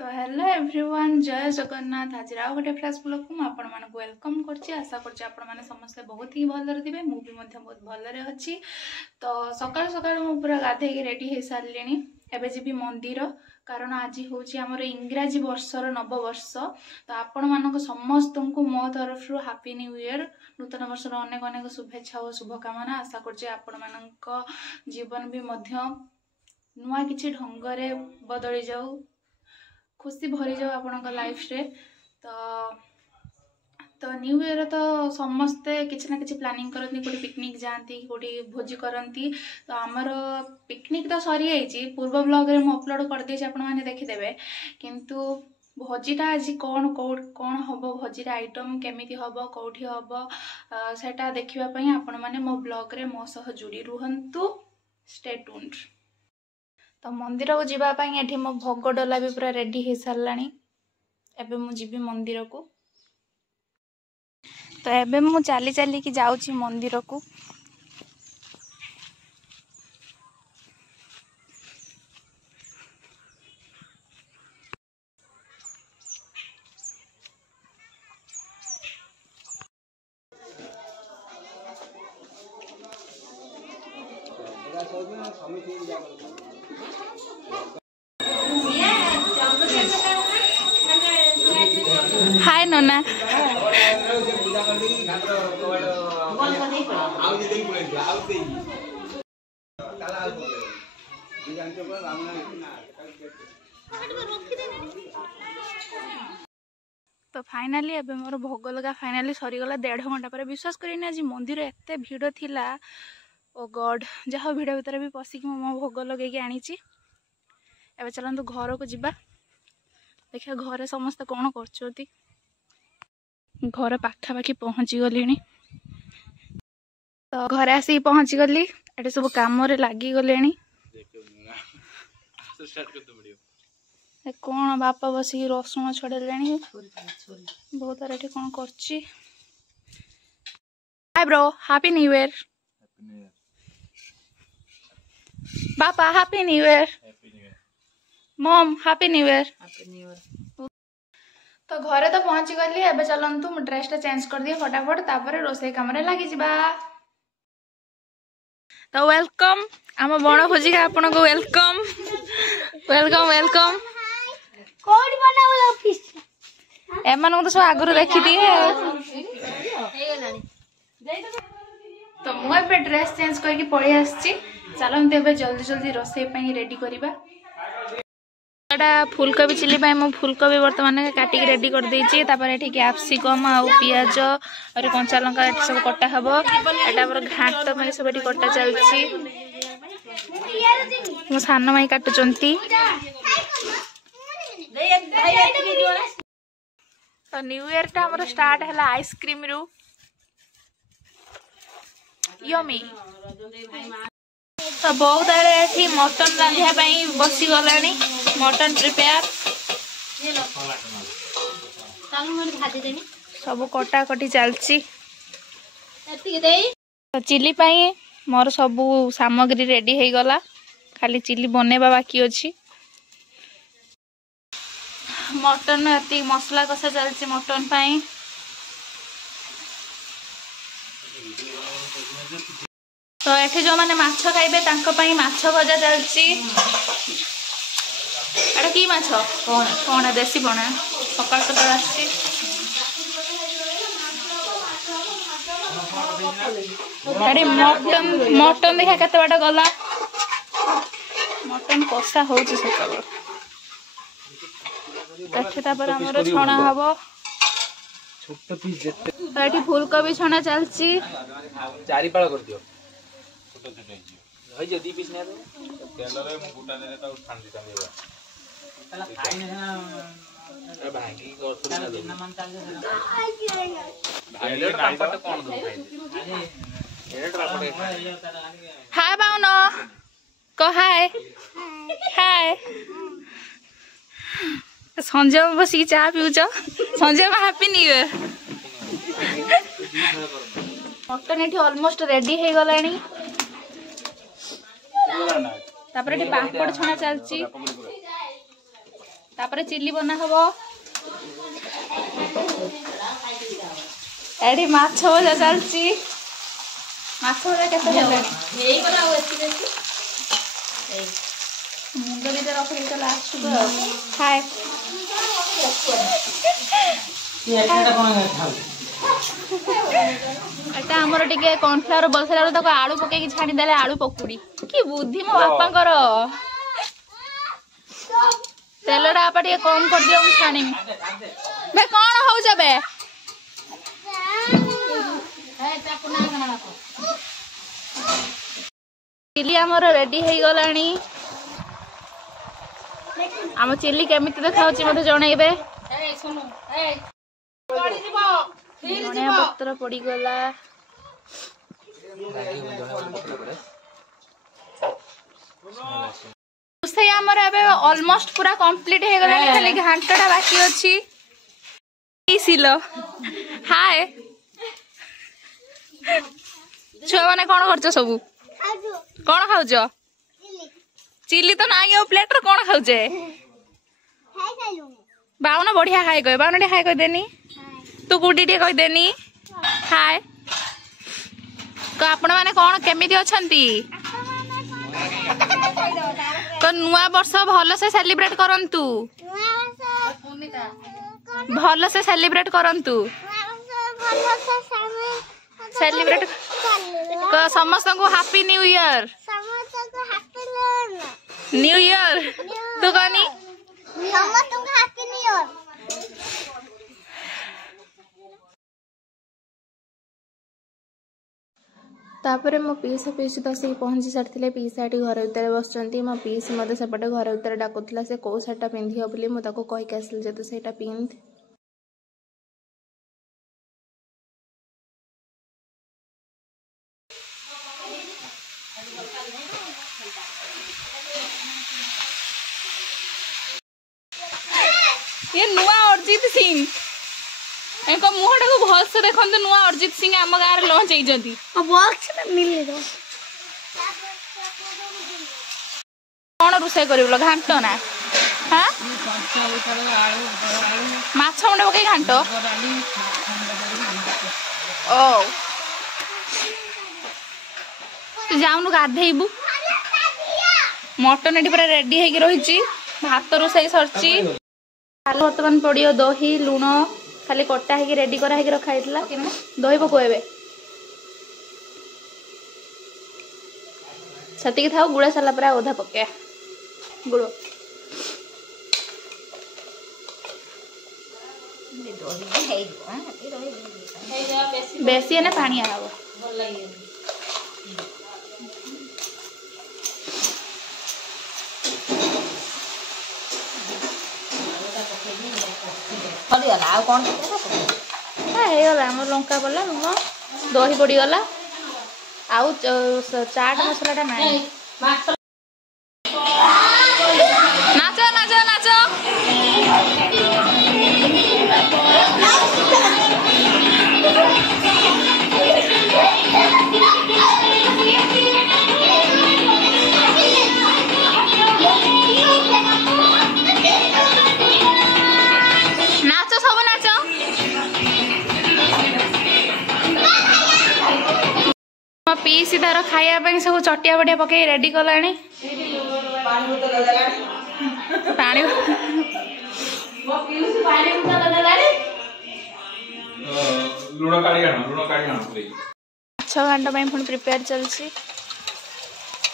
तो hello everyone जय जगन्नाथ आज राव गोटे फ्रेश ब्लॉग को आपण मानक वेलकम करछि आशा करछि आपण माने समस्त बहुत ही भलरे दिबे मु भी मध्य बहुत भलरे अछि। तो सकाळ सकाळ मु पूरा गाधे के रेडी हे सारलेनी एबे जीबी मंदिर कारण आज होछि हमर इंग्राजी वर्षर नववर्ष। तो आपण मानक समस्त को मो तरफ रु हैप्पी न्यू ईयर नूतन वर्षर अनेक अनेक शुभेच्छा और शुभकामना आशा करछि आपण मानक जीवन भी मध्य नुआ किछि ढंगरे बदली जाऊ खुशी भरी जाओ आपण लाइफ रे। तो न्यू ईयर तो समस्ते किसी ना किसी प्लानिंग करती कोटी पिकनिक जाती कोटी भोजी करती। तो आमर पिकनिक तो सरी जाइए पूर्व ब्लॉग रे मु अपलोड कर देछि आपण माने देखिदेबे किंतु भोजीटा आज कौन कौन हम भोजी आइटम केमिति हम कौटी हम सेटा देखिबा पई आपण माने मो ब्लॉग रे मो सह जुड़ी रुहंतु स्टे ट्यून्ड। तो मंदिर को जीवाई एठी मो भोग डला भी पूरा रेडी हो सारानी एबे मु जीवी मंदिर को। तो एबे मु चाली चाली की जाउची मंदिर को। हाय नोना तो फाइनाली एबे मोर भोग लगा फाइनाली सरीगला 1.5 घंटा पर विश्वास करें आज मंदिर एते भीड़ थिला ओ गॉड जहाँ भिड़ भितर भी पशिक मो भोग लगे आनी। एबे चलतु घर को जीवा देखिए घरे समस्त कौन कर घर पाखापाखि पहुँची गली। तो घरे आसिक पहुँची गली एटे सब कम लगी गले कौन बापा बसिक रसुण छड़े बहुत एटे कौन कर ब्रो हैप्पी न्यू ईयर बापा happy new year mom happy new year. तो घरे तो पहुंची गली एबे चलंतु मु ड्रेसटा चेंज कर दिए फटाफट तापर रोसे काम रे लागी जिबा। तो वेलकम आम बण भोजी का आपन को वेलकम वेलकम वेलकम कोड बनावला ऑफिस एमान तो सब आगुर देखि दिए। तो मु एबे ड्रेस चेंज करके पळी आछी चलंतु एबे जल्दी जल्दी रोसे पई रेडी करिबा। फुलकोबी चिली मु फुलकोबी बर्तमान काटिक रेडी कर देछि तापर एठी कैप्सिकम आ पियाज और कंचा लंका सब कटा हबो एटा पर घाट तो सब एठी कटा चलछि मो सान माई काटुचंती। तो न्यू ईयर टा हमर स्टार्ट हला आइसक्रीम रु यमी। तो बहुत आड़े मटन रांधिया बसी गलानी मटन प्रिपेयर सब कटा कटी चलची। तो चिली पाई मोर सबू सामग्री रेडी हो गला खाली चिली बनेबा बाकी अछि। मटन में अति मसला कसा चलची मटन पाई। तो एठे जो माने माछ खाइबे तांको पई माछ भजा चलची अरे की माछ कोन कोन देसी बना सकाळ सकाळ आछि। अरे मटन मटन देखा केते बाटा गला मटन कसा होउची सकाळ एठे तापर हमर छणा हबो छोट पीस जेते। तो एठी फूलकोबी छणा चलची चारि पाळ कर दियो दी पीस ने तेल रे मुटा देने ता ठंडी ठंडी अरे भांगी को थोड़ी ना देना मन चाल भाई ले टापट कोन दो भाई ए टापट हाय बाउनो को हाय हाय संजय बसी चाह पिउछ Sanjay happy new year. Mutton एठी ऑलमोस्ट रेडी हो गलानी तापर पापड़ छणा चलची तापर चिल्ली बना हबो एडी माछ भजा चलची माछ भजा केते हेलानी हेई गला एति बेसी मुंड दिते रखि तो लास्ट को हाय ये एटा कोन खाऊ एटा हमर टिके कॉर्नफ्लावर बलसला तको आलू पके की छाणी देले आलू पकुड़ी की बुद्धि मो बापा कर तेलडा आप टिके कम कर दियो छाणी बे कोन हो जबे चिल्ली हमर रेडी हे गलानी आम चिल्ली केमिति देखाउची मते जणैबे धनिया पत्र पड़ी गला रोसई हमर एबे ऑलमोस्ट पूरा कंप्लीट हे गलानी खाली घांटटा बाकी अछि सिलो हाय छुआ माने कोन करछ सबु कोन खाउछ चिल्ली तो नागे प्लेट रो कोन खाउछे हाय खाइलु बाउना बढ़िया हाय गय बाउना हाय कह देनी तू गुडी टे कह देनी हाय तो आपण माने कोन केमिति अछंती तो नुआ वर्ष भलो से सेलिब्रेट करंतु भलो से सेलिब्रेट करंतु सेलिब्रेट समस्त को happy new year new year तू कहनी समस्त को हैप्पी न्यू ईयर तापर मो पीसा पीसी तो आसिक पहुँची सारी पीसा घर भर बसुँच मो पीसी मत सेपटे घर भर डाकुला से कौ सार्टा पिंधि बोली मुझे कहीकि आसिल जे तू सहीटा पिंध ये नुआ अरिजीत सिंह एक मुहटा को भल से देखो नुआ अरिजीत सिंह आम गाँव में लंच कौन रोषे कर घाट ना हाँ माछ मुंडे पकई घाट ओ जाऊनु गाधेबू मटन ये पूरा रेडी हो रही भात रोषे सरची बर्तमान पड़ो दही लुण खाली कटा है रेडी करा है रखाई दही पकवे से था गुड़ा सारा पर ओधा पके गुड़ बेसी ना पानी आव लंका पड़ा लुण दही पड़गला आउ चाट मसला ना नाच नाच नाच पीसी तार खाया सब चटिया बटिया पकई रेडी कला माछ घाट पुणी प्रिपेयर चलती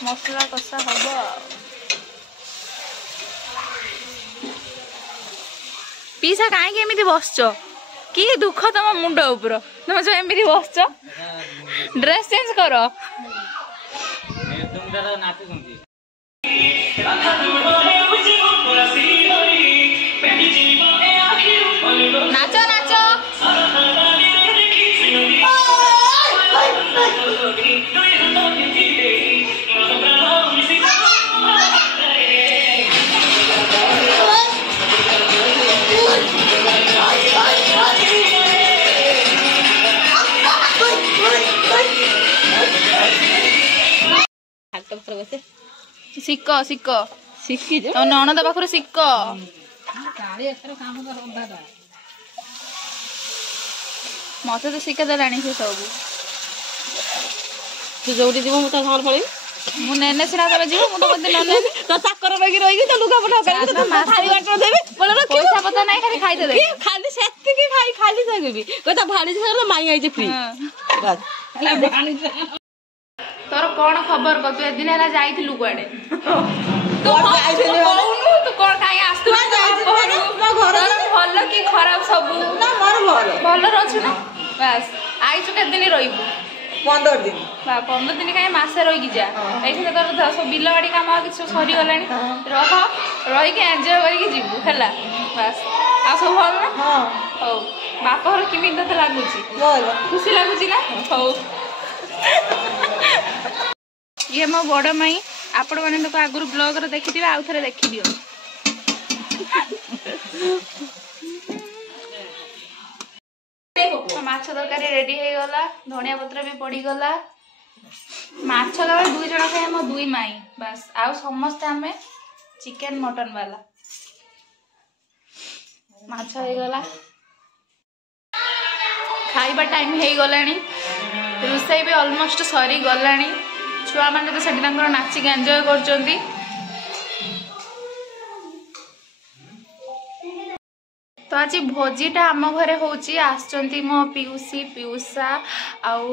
मसला कषा हम पीसा कहीं एमती बसच कि दुख तुम मुंड उपर तुम जो एमती बसच ड्रेस चेंज कर नाच नाच शिक शिक शिखी ननद पाखर शिक मत तो शिखेदेलाणी से सब जो मुझे घर पड़ी मुझे सीना तुम जीव मुझे तो चाकर लगी रही तो लुगा पटा पैसा पता नहीं खाली खाईदे खाली से खाई खाली देबी कहता भाड़ी से माई आई फ्री तोर कौन खबर को तू दिन है जाइलु कुआडे तू कहूनु तू कौन काई आस्तु भल कि खराब सब भल रछु ना बस आइछु के दिन रहिबु 15 दिन 15 दिन कहीं मासे रही जा ये तो सब बिल बाड़ी कम कि सरी गला रह रही एंजय करके है बस आ सब भल ना हौ बाप घर किमी तो लगुच खुशी लगुच ना हौ ये मो बड़ माई आपण मैंने देखो आगुरी ब्लॉग रे देखि आउ थे देखी दियो माछ तरकारी रेडी हो गला धनिया पत्र भी पड़ी गला माछ केवल 2 जण खाए मो 2 माई बस आउ समस्त हमें चिकन मटन वाला माछ हो गला खाइबा टाइम हो गलानी रोसई भी ऑलमोस्ट सरी गलानी छुआ मैंने तो सेठी नाचिक एंजॉय करचंती तो आज भोजीटा आम घरे होची आसचंती मो पिउसी पिउसा आउ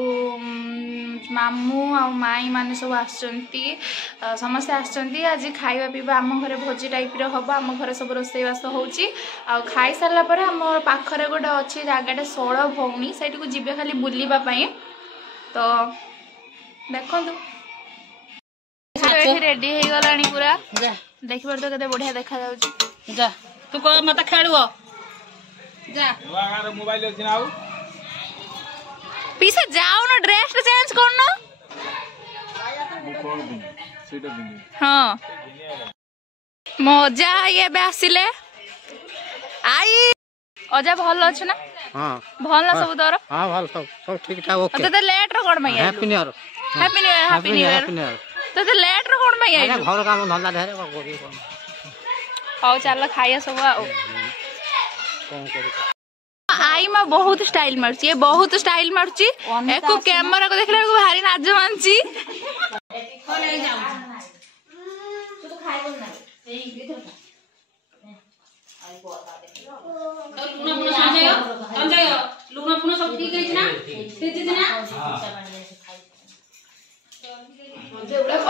मामू आउ माई माने सब आसचंती समस्त आसचंती आज खाइबा पीबा आम घरे भोजी टाइप रे हबो आम घरे सब रोसई बास होची आ खाई सारला परे आम पाखरे गोटे अछि जागाटे 16 भौणी सेठी को जिबे खाली बुलीबा पई तो देखंतु रेडी हो गलानी पूरा देख पर तो केते बढ़िया देखा जाउची जा तू को मत खेलुओ जा वागार मोबाइल अछि ना पीछे जाओ ना ड्रेस चेंज करनो हाँ मजा ये बे आसिले आई अजा भल अछि ना हां भल ना सब तोर हां भल सब ठीक ठाक ओके तो लेट रो कोन मई happy new year happy new year happy new year तो लेट रो कोन मई आई घर काम धंदा ढेरे करी हाउ चल खाइया सब आ कोन करी आई मैं बहुत स्टाइल मारची ये बहुत स्टाइल मारची एको कैमरा को देखला को भारी नाच मानची ले जाऊ तू तो खाइबो ना लुना पुना संजय लुना पुना सब ठीक है ना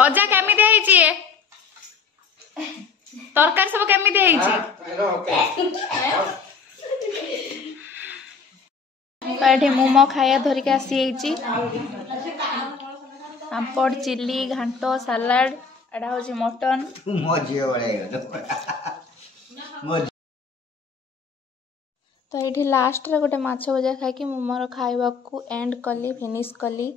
अजा केमिति हेची तरकारी सब केमिति हेची मोमो खाया धरिक आसी पापड़ चिल्ली घांट सालाड एटा होची मटन तो ये लास्ट रे गोटे माछ भजा खाई मोमोर खाइबा को एंड कली फिनिश कली।